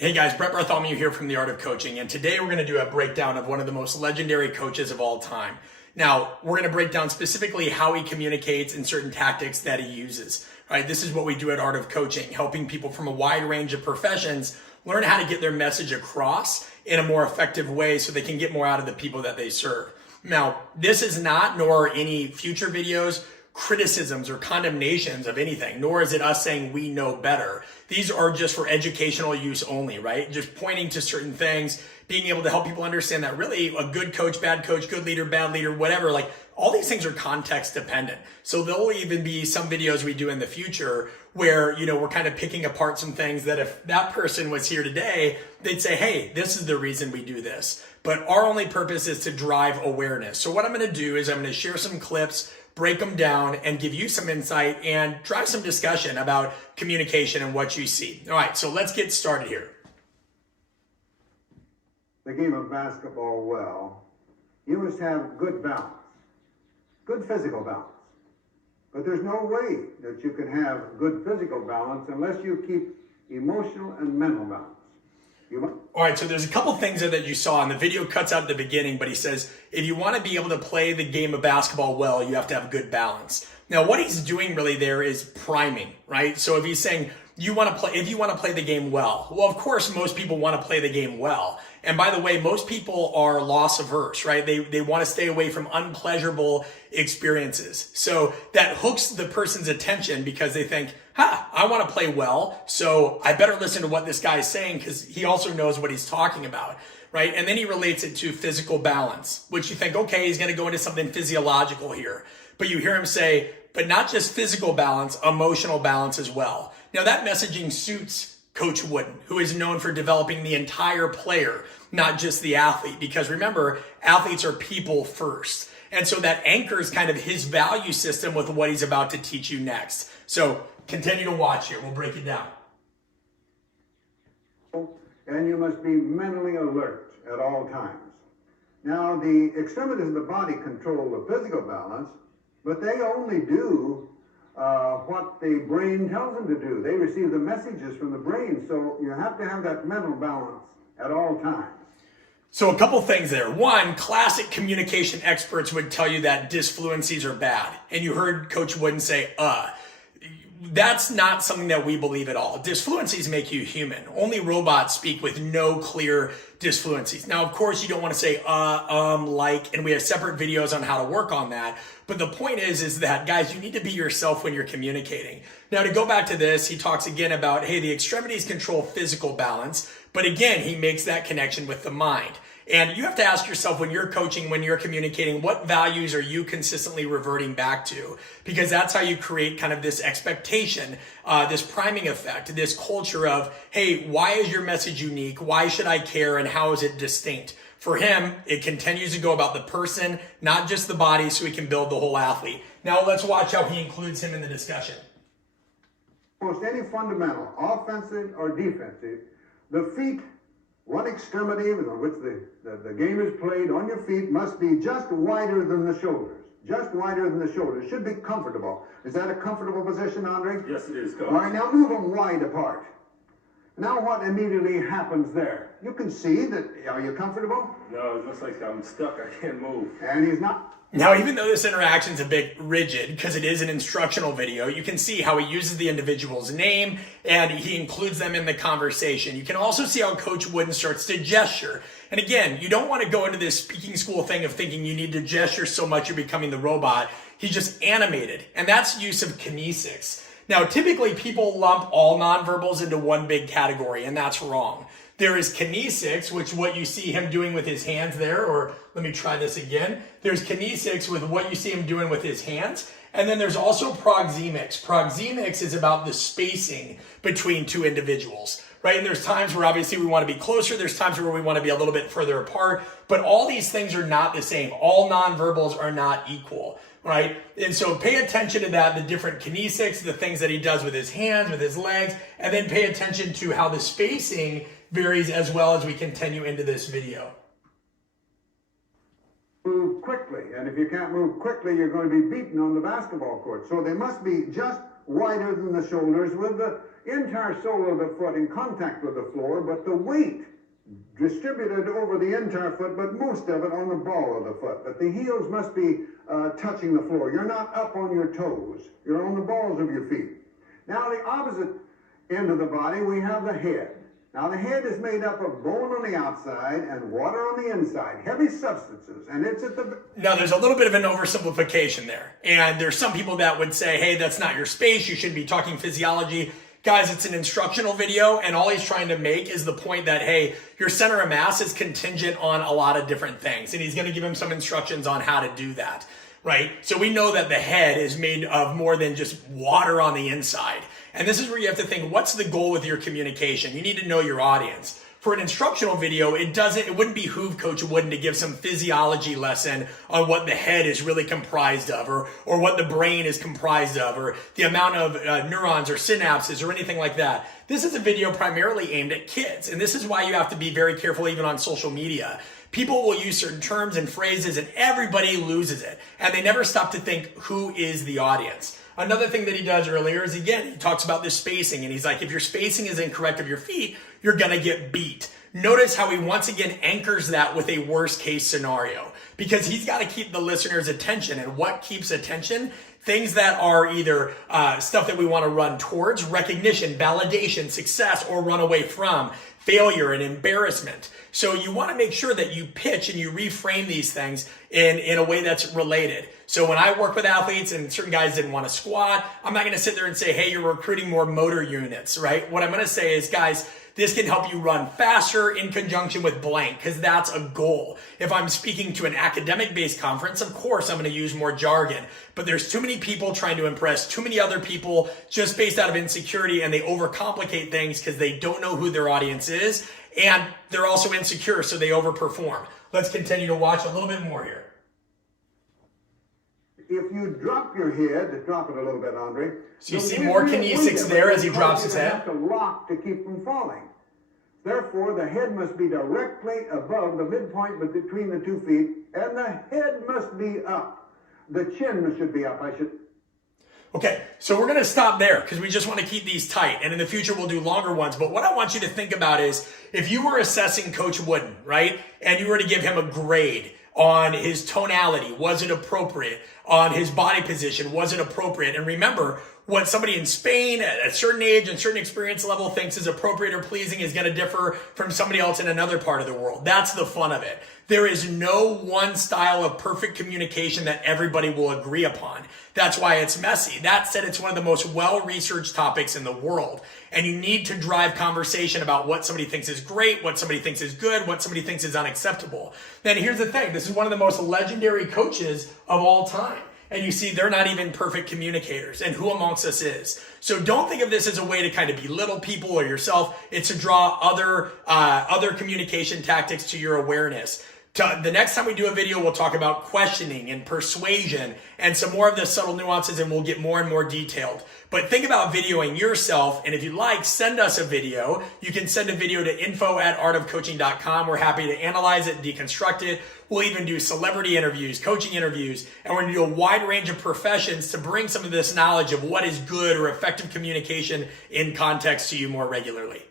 Hey guys, Brett Bartholomew here from The Art of Coaching, and today we're going to do a breakdown of one of the most legendary coaches of all time. Now, we're going to break down specifically how he communicates and certain tactics that he uses. All right, this is what we do at Art of Coaching, helping people from a wide range of professions learn how to get their message across in a more effective way so they can get more out of the people that they serve. Now, this is not, nor any future videos, criticisms or condemnations of anything, nor is it us saying we know better. These are just for educational use only, right? Just pointing to certain things, being able to help people understand that really a good coach, good leader, bad leader, whatever, like all these things are context dependent. So there'll even be some videos we do in the future where, we're kind of picking apart some things that if that person was here today, they'd say, hey, this is the reason we do this. But our only purpose is to drive awareness. So what I'm going to do is I'm going to share some clips, break them down, and give you some insight and drive some discussion about communication and what you see. All right, so let's get started here. The game of basketball well, you must have good balance, good physical balance. But there's no way that you can have good physical balance unless you keep emotional and mental balance. All right, so there's a couple things there that you saw, and the video cuts out at the beginning, but he says, if you want to be able to play the game of basketball well, you have to have good balance. Now, what he's doing really there is priming, right? So if he's saying, if you want to play the game well, of course, most people want to play the game well. And by the way, most people are loss averse, right? They want to stay away from unpleasurable experiences. So that hooks the person's attention because they think, I want to play well, so I better listen to what this guy is saying because he also knows what he's talking about, right? And then he relates it to physical balance, which you think, okay, he's going to go into something physiological here. But you hear him say, but not just physical balance, emotional balance as well. Now that messaging suits Coach Wooden, who is known for developing the entire player, not just the athlete. Because remember, athletes are people first. And so that anchors kind of his value system with what he's about to teach you next. So continue to watch here. We'll break it down. And you must be mentally alert at all times. Now, the extremities of the body control the physical balance, but they only do what the brain tells them to do. They receive the messages from the brain, so you have to have that mental balance at all times. So a couple things there. One, classic communication experts would tell you that disfluencies are bad. And you heard Coach Wooden say, That's not something that we believe at all. Disfluencies make you human. Only robots speak with no clear disfluencies. Now, of course, you don't want to say, like, and we have separate videos on how to work on that. But the point is that, guys, you need to be yourself when you're communicating. Now, to go back to this, he talks again about, hey, the extremities control physical balance. But again, he makes that connection with the mind. And you have to ask yourself when you're coaching, when you're communicating, what values are you consistently reverting back to? Because that's how you create kind of this expectation, this priming effect, this culture of, hey, why is your message unique? Why should I care? And how is it distinct? For him, it continues to go about the person, not just the body, so he can build the whole athlete. Now let's watch how he includes him in the discussion. Almost any fundamental, offensive or defensive, the feet, one extremity on which the game is played on your feet must be just wider than the shoulders. Just wider than the shoulders. Should be comfortable. Is that a comfortable position, Andre? Yes, it is, Coach. All right, now move them wide apart. Now what immediately happens there? You can see that, are you comfortable? No, it looks like I'm stuck. I can't move. And he's not. Now, even though this interaction is a bit rigid because it is an instructional video, you can see how he uses the individual's name and he includes them in the conversation. You can also see how Coach Wooden starts to gesture. And again, you don't want to go into this speaking school thing of thinking you need to gesture so much you're becoming the robot. He's just animated, and that's use of kinesics. Now, typically people lump all nonverbals into one big category, and that's wrong. There is kinesics, which what you see him doing with his hands there, or let me try this again. There's kinesics with what you see him doing with his hands. And then there's also proxemics. Proxemics is about the spacing between two individuals, right? And there's times where obviously we want to be closer. There's times where we want to be a little bit further apart. But all these things are not the same. All nonverbals are not equal, right? And so pay attention to that, the different kinesics, the things that he does with his hands, with his legs, and then pay attention to how the spacing varies as well as we continue into this video. Move quickly, and if you can't move quickly, you're going to be beaten on the basketball court. So they must be just wider than the shoulders, with the entire sole of the foot in contact with the floor, but the weight distributed over the entire foot, but most of it on the ball of the foot. But the heels must be touching the floor. You're not up on your toes. You're on the balls of your feet. Now, the opposite end of the body, we have the head. Now, the head is made up of bone on the outside and water on the inside, heavy substances, and it's at the... Now, there's a little bit of an oversimplification there. And there's some people that would say, hey, that's not your space. You shouldn't be talking physiology. Guys, it's an instructional video, and all he's trying to make is the point that, hey, your center of mass is contingent on a lot of different things. And he's going to give him some instructions on how to do that, right? So we know that the head is made of more than just water on the inside. And this is where you have to think, what's the goal with your communication? You need to know your audience. For an instructional video, it wouldn't behoove Coach Wooden to give some physiology lesson on what the head is really comprised of, or what the brain is comprised of, or the amount of neurons or synapses or anything like that. This is a video primarily aimed at kids. And this is why you have to be very careful even on social media. People will use certain terms and phrases and everybody loses it. And they never stop to think, who is the audience? Another thing that he does earlier is, again, he talks about this spacing, and he's like, if your spacing is incorrect of your feet, you're going to get beat. Notice how he once again anchors that with a worst case scenario, because he's got to keep the listener's attention. And what keeps attention? Things that are either stuff that we want to run towards, recognition, validation, success, or run away from, failure and embarrassment. So you want to make sure that you pitch and you reframe these things in a way that's related. So when I work with athletes and certain guys didn't want to squat, I'm not going to sit there and say, hey, you're recruiting more motor units, right? What I'm going to say is, guys, this can help you run faster in conjunction with blank, because that's a goal. If I'm speaking to an academic-based conference, of course, I'm going to use more jargon. But there's too many people trying to impress too many other people just based out of insecurity, and they overcomplicate things because they don't know who their audience is, and they're also insecure, so they overperform. Let's continue to watch a little bit more here. If you drop your head, drop it a little bit, Andre. So you see more kinesics there as he drops his head? You have to lock to keep from falling. Therefore, the head must be directly above the midpoint between the 2 feet, and the head must be up. The chin should be up. Okay, so we're going to stop there because we just want to keep these tight. And in the future, we'll do longer ones. But what I want you to think about is, if you were assessing Coach Wooden, right, and you were to give him a grade on his tonality, was it appropriate? On his body position, was it appropriate? And remember, what somebody in Spain at a certain age and certain experience level thinks is appropriate or pleasing is going to differ from somebody else in another part of the world. That's the fun of it. There is no one style of perfect communication that everybody will agree upon. That's why it's messy. That said, it's one of the most well-researched topics in the world. And you need to drive conversation about what somebody thinks is great, what somebody thinks is good, what somebody thinks is unacceptable. Then here's the thing. This is one of the most legendary coaches of all time. And you see, they're not even perfect communicators. And who amongst us is? So don't think of this as a way to kind of belittle people or yourself. It's to draw other communication tactics to your awareness. The next time we do a video, we'll talk about questioning and persuasion and some more of the subtle nuances, and we'll get more and more detailed. But think about videoing yourself, and if you'd like, send us a video. You can send a video to info@artofcoaching.com. We're happy to analyze it, deconstruct it. We'll even do celebrity interviews, coaching interviews, and we're going to do a wide range of professions to bring some of this knowledge of what is good or effective communication in context to you more regularly.